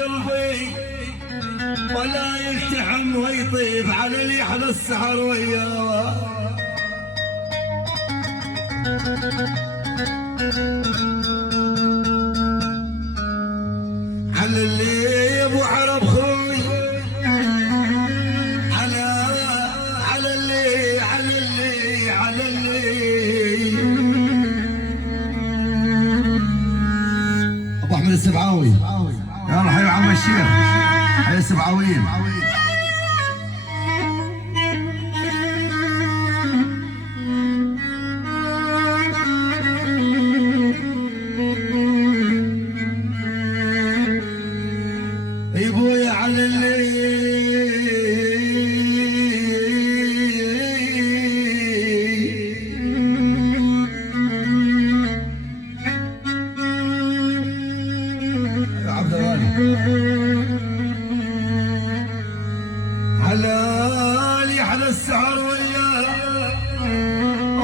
قلبي ولا يلتحم ويطيب على اللي يحلى السحر وياه. على اللي يا ابو عرب خوي، على اللي ابو احمد السبعاوي. يلا حي عم الشيخ، حي السبعاويين. يبويا على عبد الغني حلالي على السهر وياه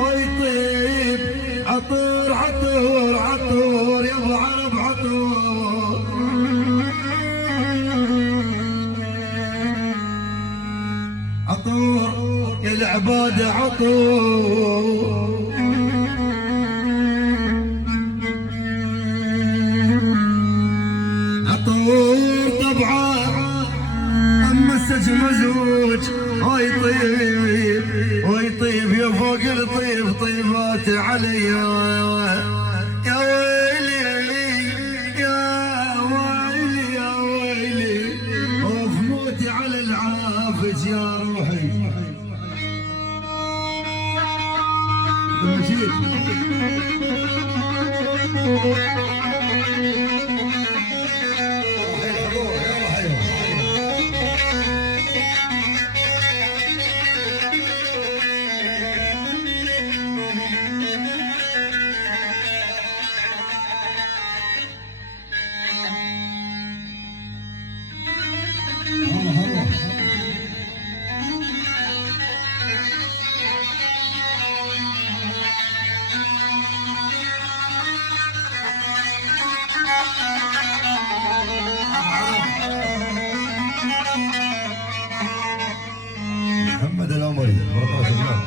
ويطيب عطور عطور عطور يا ابو عرب عطور. عطور يا العباد عطور. عطور طبعا اما السجن مزوج ويطيب يا فوق الطيب طيبات علي. يا ويلي يا ويلي يا ويلي وفي موتي على العافج يا روحي. مجيد محمد العمري بركة الله.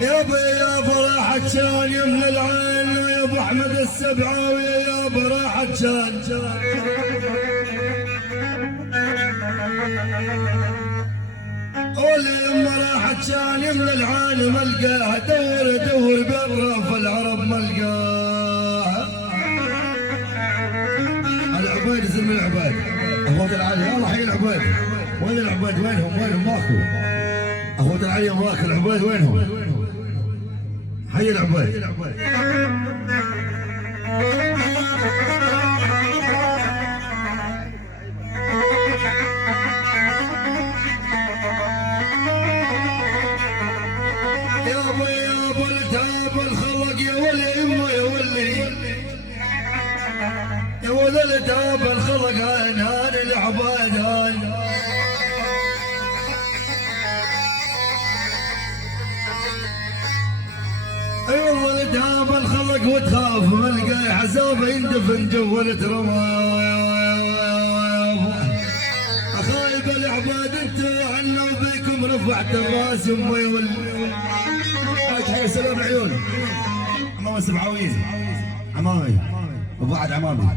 يا براحة شان يملى العين يا ابو احمد السبعاوي يا براحة شان. قولي يما راحت شان يملى العين ملقاها دور باطراف العرب ملقاها. العباد زلم العباد اخوات العالي. يلا حي العباد. وين العباد؟ وينهم ماكو؟ اخوات العالي ماكو العباد وينهم؟ حي العباد. يابا التاب الخلق يا ولي امه يا ولي يا ولي التاب الخلق هان العباد هان. اي والله التهاب الخلق وتخاف ملقى حسابه يندفن جو التراب. خايب العباد انتوا عنوا بيكم رفعت الراس يما يولي. هاي سلام عيون عمامي السبعاويين عمامي وبعد عمامي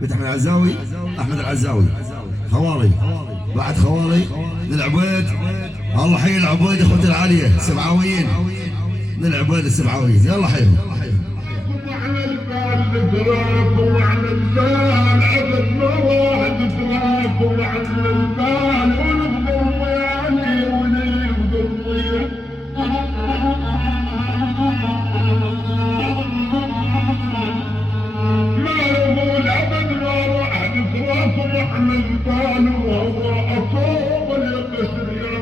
بيت احمد العزاوي. احمد العزاوي خوالي بعد خوالي للعباد. الله حي العباد اخوتي العاليه السبعاويين للعباد السبعاويين. يلا حيهم. وعلى البال تراك وعلى البال عبد ما واحد تراك وعلى البال ونبقى وياني ونبقى الطير. ما يقول عبد ما واحد تراك وعلى البال وهو اصوب القسر يا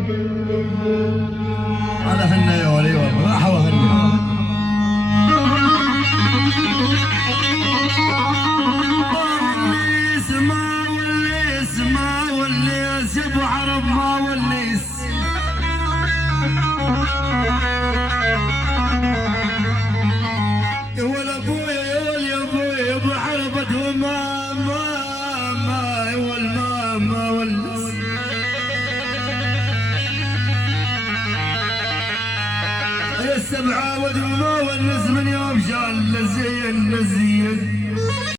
السبعة ودموع والناس من يوم شال الزين الزين